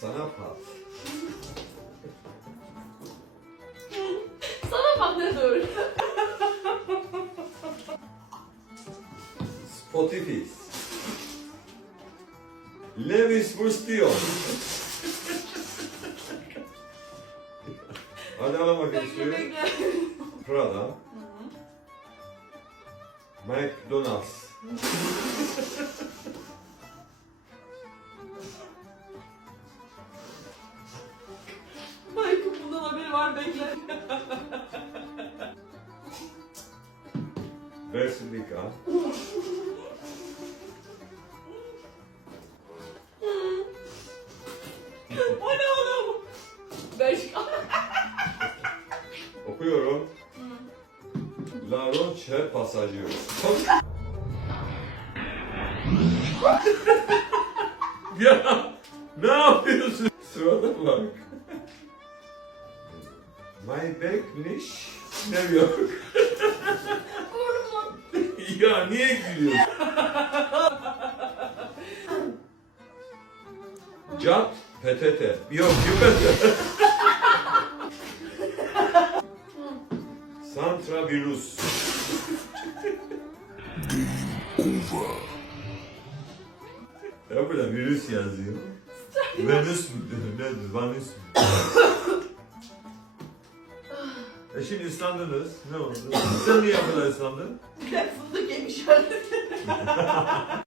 Sana pat. Sana bak ne dur. Spotify. Lewis Bustion. Hadi al bakayım Bekle suyu. Prada. McDonald's. Var bekle. Versilica. o ne oğlum? Beş. Okuyorum. La Roche Passaggio. ya ne yapıyorsun? Sırada bak. My backnish New York. ya niye gülüyorsun? Cat PTT. Yok PTT. Santra virüs. Ya burada virüs yazıyor. Venüs mü? Nedir? Venüs mü? E şimdi ıslandınız. Ne oldu? Sen niye bu kadar ıslandın? Fındık yemiş.